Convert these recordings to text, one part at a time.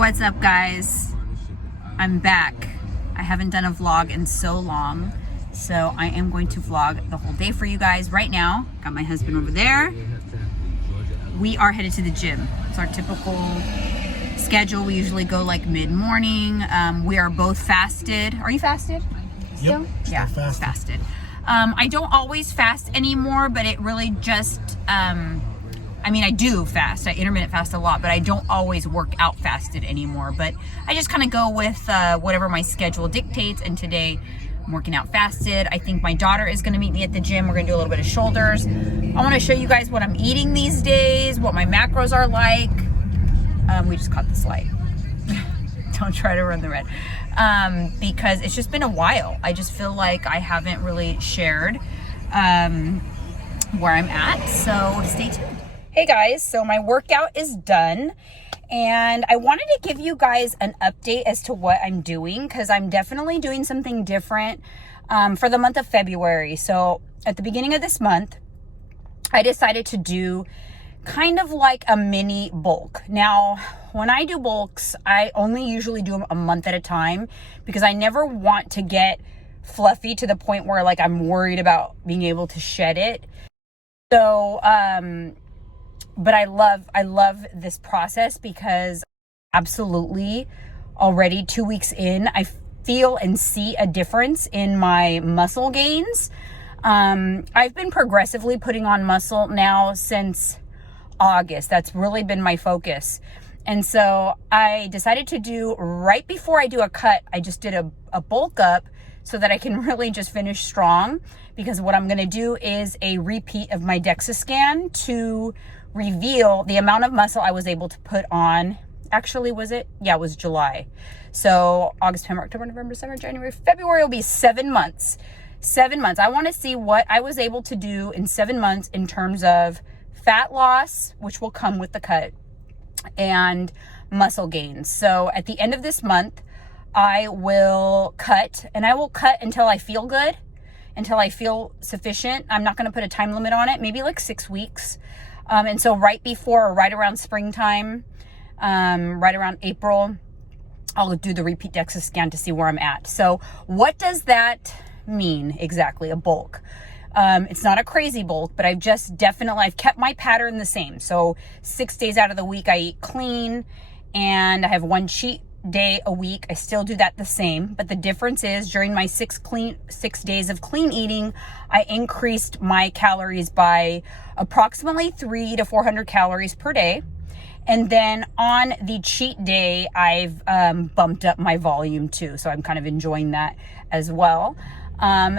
What's up, guys? I'm back. I haven't done a vlog in so long, so I am going to vlog the whole day for you guys right now. Got my husband over there. We are headed to the gym. It's our typical schedule. We usually go like mid-morning. We are both fasted. Are you fasted still? Yep, yeah, fasted. I don't always fast anymore, but it really just, I mean, I do fast. I intermittent fast a lot, but I don't always work out fasted anymore. But I just kind of go with whatever my schedule dictates. And today I'm working out fasted. I think my daughter is going to meet me at the gym. We're going to do a little bit of shoulders. I want to show you guys what I'm eating these days, what my macros are like. We just caught this light. Don't try to run the red. Because it's just been a while. I just feel like I haven't really shared where I'm at. So stay tuned. Hey guys, so my workout is done and I wanted to give you guys an update as to what I'm doing because I'm definitely doing something different for the month of February. So at the beginning of this month, I decided to do kind of like a mini bulk. Now, when I do bulks, I only usually do them a month at a time because I never want to get fluffy to the point where like I'm worried about being able to shed it. So, but I love this process because absolutely already 2 weeks in, I feel and see a difference in my muscle gains. I've been progressively putting on muscle now since August. That's really been my focus. And so I decided to do, right before I do a cut, I just did a bulk up so that I can really just finish strong, because what I'm going to do is a repeat of my DEXA scan to reveal the amount of muscle I was able to put on. Actually, was it? Yeah, it was July. So August, September, October, November, December, January, February will be 7 months. 7 months. I want to see what I was able to do in 7 months in terms of fat loss, which will come with the cut, and muscle gains. So at the end of this month, I will cut, and I will cut until I feel good, until I feel sufficient. I'm not going to put a time limit on it, maybe like 6 weeks. And so right before or right around springtime, right around April, I'll do the repeat DEXA scan to see where I'm at. So what does that mean exactly, a bulk? It's not a crazy bulk, but I've kept my pattern the same. So 6 days out of the week, I eat clean, and I have one cheat day a week. I still do that the same, but the difference is during my 6 days of clean eating, I increased my calories by approximately 300 to 400 calories per day. And then on the cheat day, I've bumped up my volume too. So I'm kind of enjoying that as well.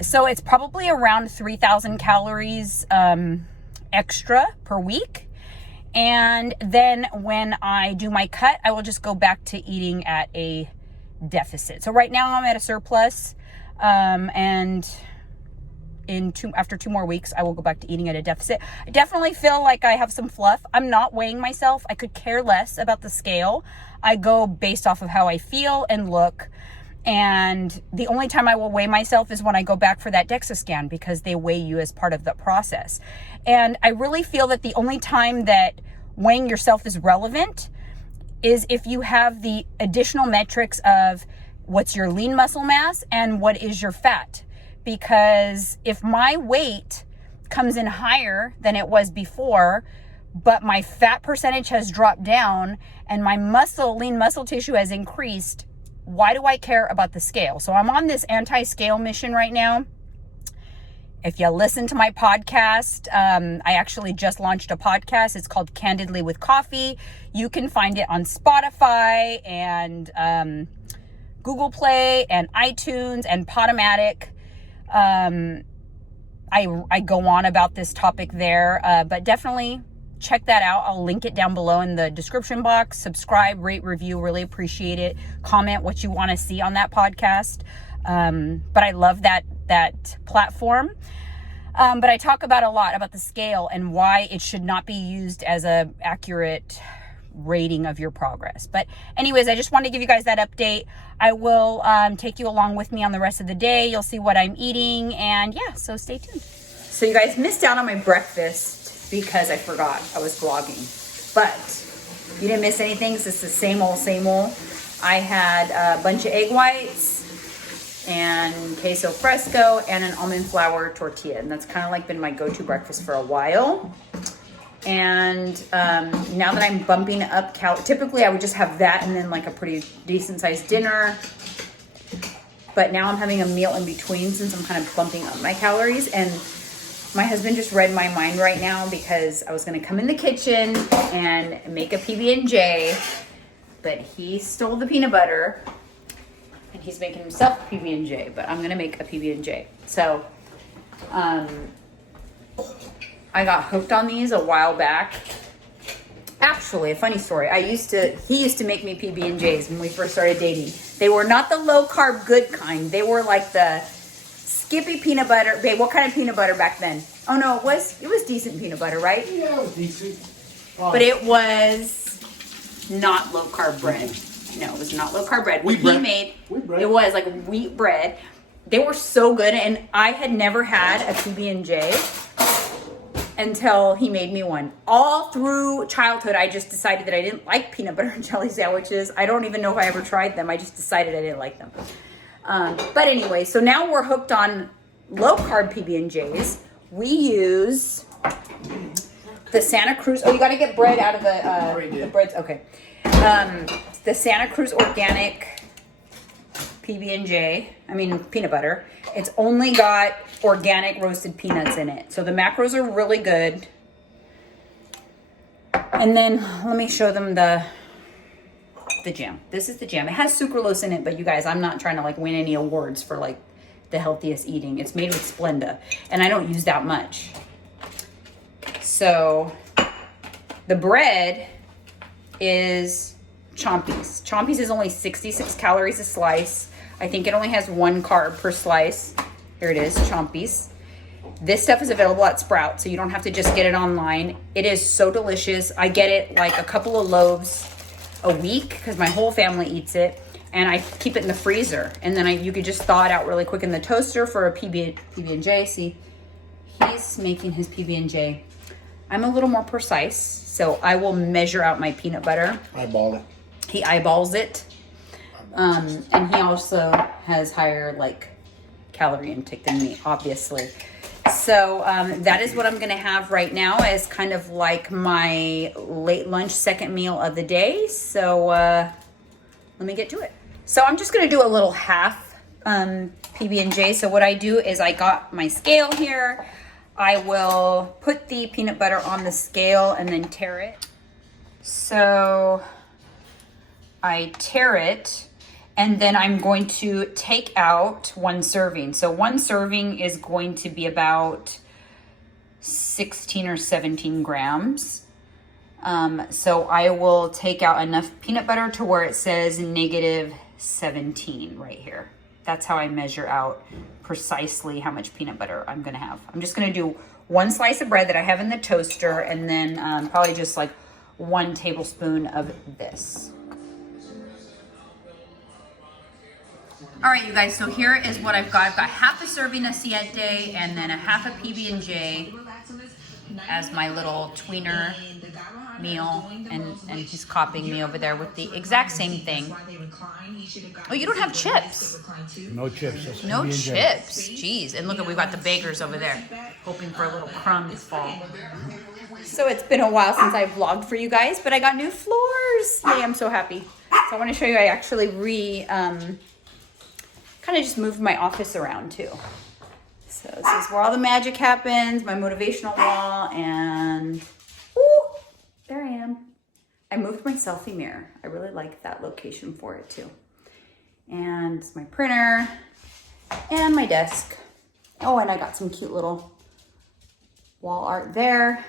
So it's probably around 3,000 calories extra per week. And then when I do my cut, I will just go back to eating at a deficit. So right now I'm at a surplus, and after 2 more weeks, I will go back to eating at a deficit. I definitely feel like I have some fluff. I'm not weighing myself. I could care less about the scale. I go based off of how I feel and look. And the only time I will weigh myself is when I go back for that DEXA scan, because they weigh you as part of the process. And I really feel that the only time that weighing yourself is relevant is if you have the additional metrics of what's your lean muscle mass and what is your fat. Because if my weight comes in higher than it was before, but my fat percentage has dropped down and my lean muscle tissue has increased, why do I care about the scale? So I'm on this anti-scale mission right now. If you listen to my podcast, I actually just launched a podcast. It's called Candidly with Coffee. You can find it on Spotify and Google Play and iTunes and Podomatic. I go on about this topic there, but definitely check that out. I'll link it down below in the description box. Subscribe, rate, review, really appreciate it. Comment what you want to see on that podcast. But I love that platform. But I talk about a lot about the scale and why it should not be used as a accurate rating of your progress. But anyways, I just want to give you guys that update. I will take you along with me on the rest of the day. You'll see what I'm eating, and yeah, so stay tuned. So you guys missed out on my breakfast because I forgot I was vlogging. But You didn't miss anything, so it's the same old, same old. I had a bunch of egg whites and queso fresco and an almond flour tortilla. And that's kind of like been my go-to breakfast for a while. And now that I'm bumping up typically I would just have that and then like a pretty decent sized dinner. But now I'm having a meal in between since I'm kind of bumping up my calories. And my husband just read my mind right now because I was going to come in the kitchen and make a PB&J, but he stole the peanut butter and he's making himself a PB&J, but I'm going to make a PB&J. So, I got hooked on these a while back. Actually, a funny story. He used to make me PB&Js when we first started dating. They were not the low carb good kind. They were like the Skippy peanut butter. Babe, what kind of peanut butter back then? Oh no, it was decent peanut butter, right? Yeah, it was decent. But it was not low carb bread. No, it was not low carb bread. Wheat bread. It was like wheat bread. They were so good, and I had never had a PB&J until he made me one. All through childhood, I just decided that I didn't like peanut butter and jelly sandwiches. I don't even know if I ever tried them. I just decided I didn't like them. But anyway, so now we're hooked on low carb PB&Js. We use the Santa Cruz. Oh, you got to get bread out of the breads. Okay. The Santa Cruz organic PB&J. I mean peanut butter. It's only got organic roasted peanuts in it, so the macros are really good. And then let me show them the jam. This is the jam. It has sucralose in it, but you guys, I'm not trying to like win any awards for like the healthiest eating. It's made with Splenda, and I don't use that much. So the bread is Chompies. Chompies is only 66 calories a slice. I think it only has 1 carb per slice. Here it is, Chompies. This stuff is available at Sprout, so you don't have to just get it online. It is so delicious. I get it like a couple of loaves a week because my whole family eats it, and I keep it in the freezer. And then you could just thaw it out really quick in the toaster for a PB&J. See, he's making his PB&J. I'm a little more precise, so I will measure out my peanut butter. Eyeball it. He eyeballs it. And he also has higher like calorie intake than me, obviously. So that is what I'm going to have right now as kind of like my late lunch second meal of the day. So let me get to it. So I'm just going to do a little half PB&J. So what I do is I got my scale here. I will put the peanut butter on the scale and then tare it. So I tare it, and then I'm going to take out 1 serving. So 1 serving is going to be about 16 or 17 grams. So I will take out enough peanut butter to where it says -17 right here. That's how I measure out precisely how much peanut butter I'm gonna have. I'm just gonna do 1 slice of bread that I have in the toaster, and then probably just like 1 tablespoon of this. All right, you guys, so here is what I've got. I've got half a serving of Siete and then a half a PB&J as my little tweener meal, and he's copying me over there with the exact same thing. Oh, you don't have chips. No chips. No chips. Jeez. And look, we've got the bakers over there hoping for a little crumb to fall. So it's been a while since I vlogged for you guys, but I got new floors. Yay, I'm so happy. So I want to show you, I actually kind of just moved my office around too. So this is where all the magic happens, my motivational wall, and ooh, there I am. I moved my selfie mirror. I really like that location for it too. And it's my printer and my desk. Oh, and I got some cute little wall art there.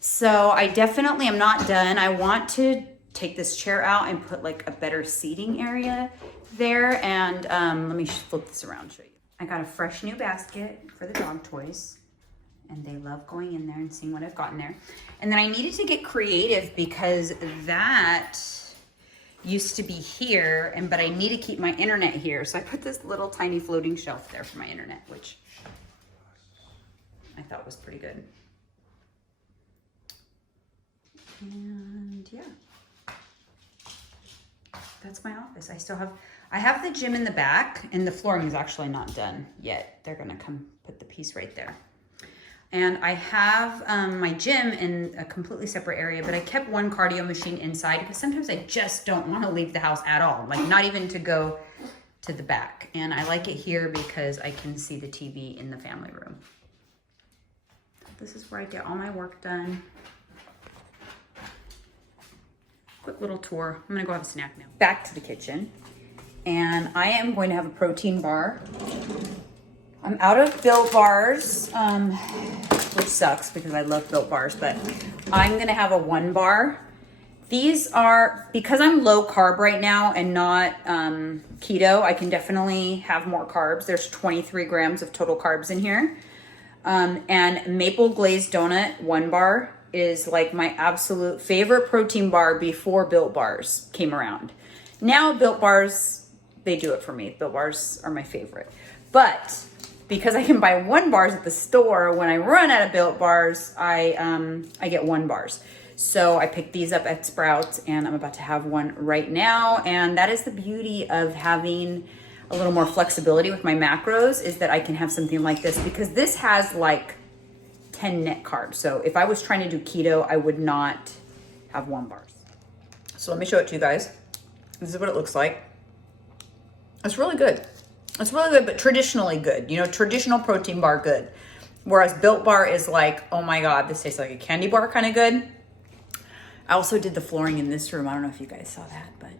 So I definitely am not done. I want to take this chair out and put like a better seating area there. And let me flip this around and show you. I got a fresh new basket for the dog toys, and they love going in there and seeing what I've gotten there. And then I needed to get creative because that used to be here, but I need to keep my internet here. So I put this little tiny floating shelf there for my internet, which I thought was pretty good. And yeah, that's my office. I have the gym in the back, and the flooring is actually not done yet. They're gonna come put the piece right there. And I have my gym in a completely separate area, but I kept one cardio machine inside because sometimes I just don't want to leave the house at all, like not even to go to the back. And I like it here because I can see the TV in the family room. This is where I get all my work done. Quick little tour. I'm gonna go have a snack now. Back to the kitchen. And I am going to have a protein bar. I'm out of Built Bars, which sucks because I love Built Bars, but I'm gonna have a 1 bar. These are, because I'm low carb right now and not keto, I can definitely have more carbs. There's 23 grams of total carbs in here. And maple glazed donut 1 bar is like my absolute favorite protein bar before Built Bars came around. Now Built Bars, they do it for me. Built Bars are my favorite. But because I can buy 1 bars at the store, when I run out of Built Bars, I get 1 bars. So I picked these up at Sprouts, and I'm about to have one right now. And that is the beauty of having a little more flexibility with my macros, is that I can have something like this, because this has like 10 net carbs. So if I was trying to do keto, I would not have 1 bars. So let me show it to you guys. This is what it looks like. It's really good. It's really good, but traditionally good. You know, traditional protein bar good. Whereas Built Bar is like, oh my God, this tastes like a candy bar kind of good. I also did the flooring in this room. I don't know if you guys saw that, but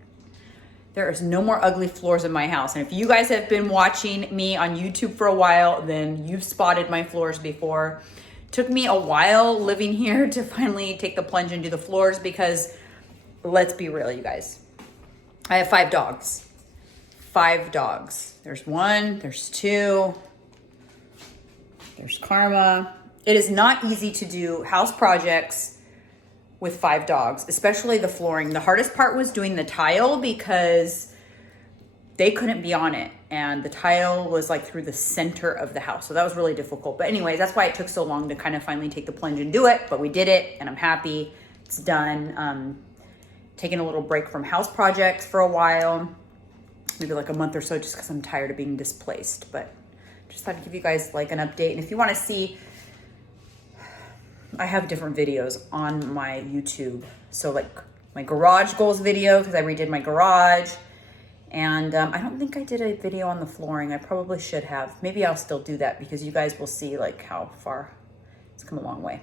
there is no more ugly floors in my house. And if you guys have been watching me on YouTube for a while, then you've spotted my floors before. It took me a while living here to finally take the plunge and do the floors, because let's be real, you guys. I have 5 dogs. 5 dogs. There's 1, there's 2, there's Karma. It is not easy to do house projects with 5 dogs, especially the flooring. The hardest part was doing the tile because they couldn't be on it, and the tile was like through the center of the house. So that was really difficult. But anyways, that's why it took so long to kind of finally take the plunge and do it, but we did it and I'm happy. It's done. Taking a little break from house projects for a while, maybe like a month or so, just because I'm tired of being displaced. But just thought I'd give you guys like an update. And if you want to see, I have different videos on my YouTube. So like my garage goals video, because I redid my garage. And I don't think I did a video on the flooring. I probably should have. Maybe I'll still do that, because you guys will see like how far it's come a long way.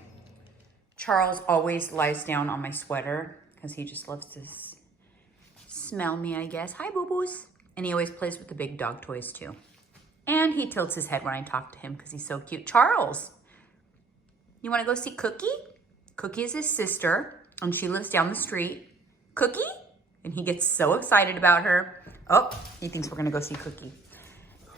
Charles always lies down on my sweater because he just loves to smell me, I guess. Hi, boo-boos. And he always plays with the big dog toys too. And he tilts his head when I talk to him because he's so cute. Charles, you want to go see Cookie? Cookie is his sister, and she lives down the street. Cookie? And he gets so excited about her. Oh, he thinks we're going to go see Cookie.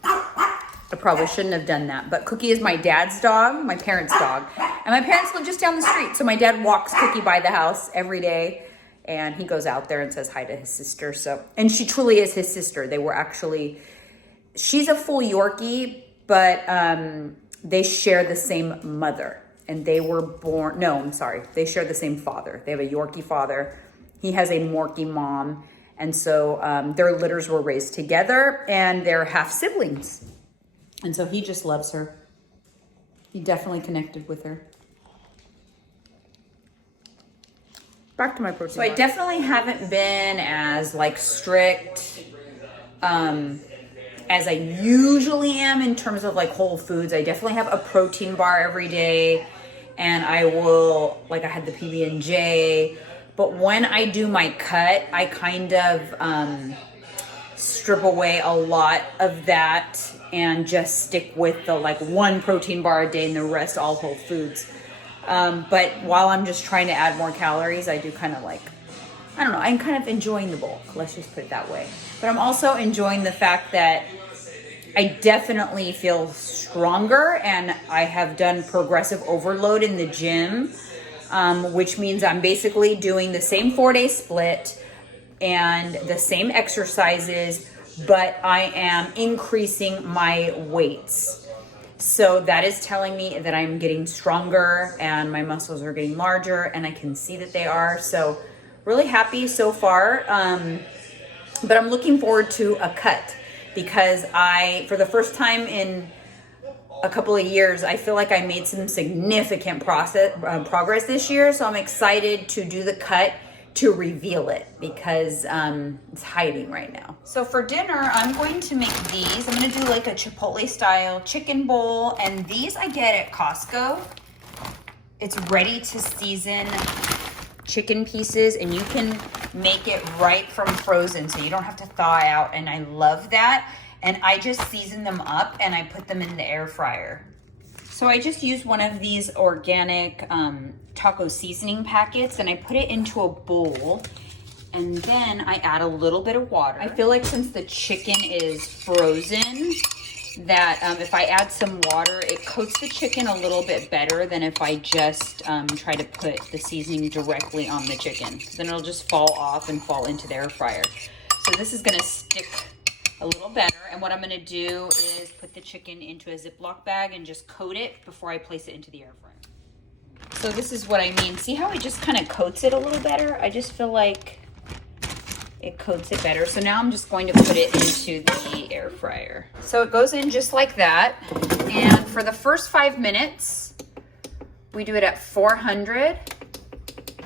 I probably shouldn't have done that, but Cookie is my dad's dog, my parents' dog. And my parents live just down the street, so my dad walks Cookie by the house every day. And he goes out there and says hi to his sister. And she truly is his sister. They were actually, she's a full Yorkie, but they share the same mother. And they were born, no, I'm sorry. They share the same father. They have a Yorkie father. He has a Morkie mom. And so their litters were raised together, and they're half siblings. And so he just loves her. He definitely connected with her. Back to my protein. So I definitely haven't been as like strict as I usually am in terms of like whole foods. I definitely have a protein bar every day, and I will, like I had the PB&J, but when I do my cut, I kind of strip away a lot of that and just stick with the like 1 protein bar a day and the rest all whole foods. But while I'm just trying to add more calories, I do kind of like, I don't know, I'm kind of enjoying the bulk. Let's just put it that way. But I'm also enjoying the fact that I definitely feel stronger, and I have done progressive overload in the gym, which means I'm basically doing the same 4-day split and the same exercises, but I am increasing my weights. So that is telling me that I'm getting stronger and my muscles are getting larger, and I can see that they are. So really happy so far. But I'm looking forward to a cut because for the first time in a couple of years, I feel like I made some significant progress this year. So I'm excited to do the cut to reveal it because it's hiding right now. So for dinner, I'm going to make these. I'm going to do like a Chipotle style chicken bowl, and these I get at Costco. It's ready to season chicken pieces, and you can make it right from frozen, so you don't have to thaw out, and I love that. And I just season them up and I put them in the air fryer. So I just used one of these organic taco seasoning packets, and I put it into a bowl, and then I add a little bit of water. I feel like since the chicken is frozen, that if I add some water, it coats the chicken a little bit better than if I just try to put the seasoning directly on the chicken. Then it'll just fall off and fall into the air fryer. So this is gonna stick a little better, and what I'm gonna do is put the chicken into a Ziploc bag and just coat it before I place it into the air fryer. So this is what I mean. See how it just kind of coats it a little better? I just feel like it coats it better. So now I'm just going to put it into the air fryer. So it goes in just like that. And for the first 5 minutes, we do it at 400.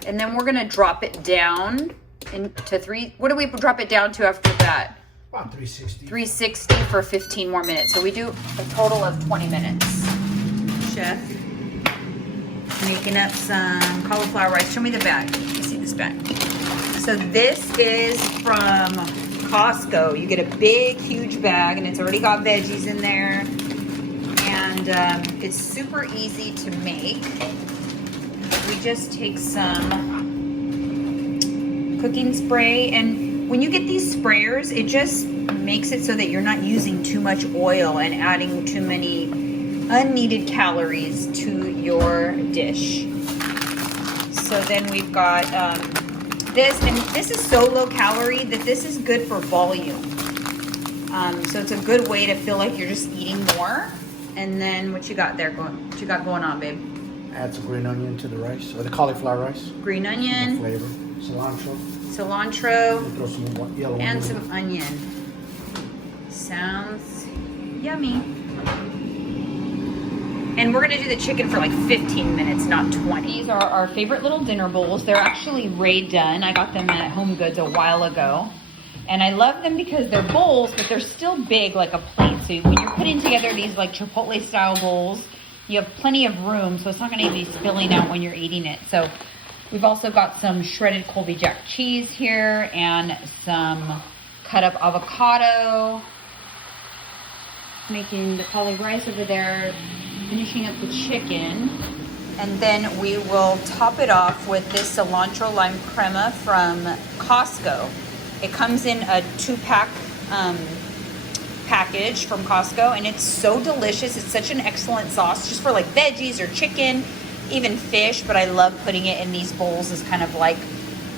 And then we're gonna drop it down into what do we drop it down to after that? About 360. 360 for 15 more minutes. So we do a total of 20 minutes. Chef, making up some cauliflower rice. Show me the bag. Let me see this bag. So this is from Costco. You get a big, huge bag, and it's already got veggies in there. And it's super easy to make. We just take some cooking spray, and when you get these sprayers, it just makes it so that you're not using too much oil and adding too many unneeded calories to your dish. So then we've got this, and this is so low calorie that this is good for volume. So it's a good way to feel like you're just eating more. And then what you got going on, babe? Add some green onion to the rice, or the cauliflower rice. Green onion. Flavor. Cilantro. Cilantro. Throw some yellow And onion. some onion. Sounds yummy. And we're gonna do the chicken for like 15 minutes, not 20. These are our favorite little dinner bowls. They're actually Ray done. I got them at Home Goods a while ago. And I love them because they're bowls, but they're still big like a plate. So when you're putting together these like Chipotle style bowls, you have plenty of room, so it's not gonna be spilling out when you're eating it. So we've also got some shredded Colby Jack cheese here and some cut up avocado. Making the cauli rice over there, finishing up the chicken. And then we will top it off with this cilantro lime crema from Costco. It comes in a 2-pack package from Costco, and it's so delicious. It's such an excellent sauce just for like veggies or chicken, even fish, but I love putting it in these bowls as kind of like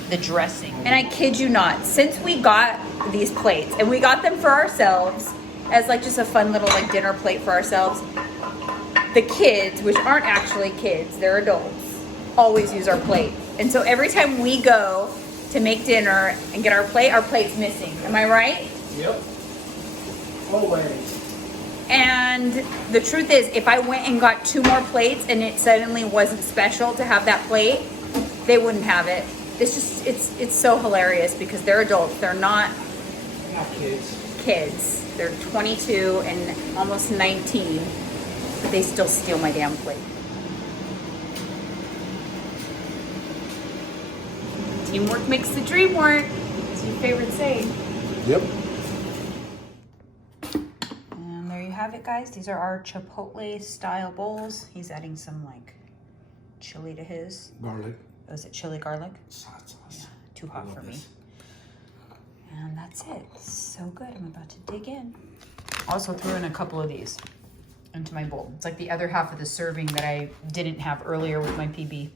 the dressing. And I kid you not, since we got these plates, and we got them for ourselves as like just a fun little like dinner plate for ourselves, the kids, which aren't actually kids, they're adults, always use our plate. And so every time we go to make dinner and get our plate's missing. Am I right? Yep. Always. And the truth is, if I went and got 2 more plates and it suddenly wasn't special to have that plate, they wouldn't have it. It's so hilarious because they're adults. They're not kids. They're 22 and almost 19, but they still steal my damn plate. Teamwork makes the dream work. It's your favorite saying. Yep. And there you have it, guys. These are our Chipotle style bowls. He's adding some like chili to his. Garlic. Oh, is it chili garlic? Hot sauce. Yeah, too hot for me. And that's it. So good. I'm about to dig in. Also threw in a couple of these into my bowl. It's like the other half of the serving that I didn't have earlier with my PB.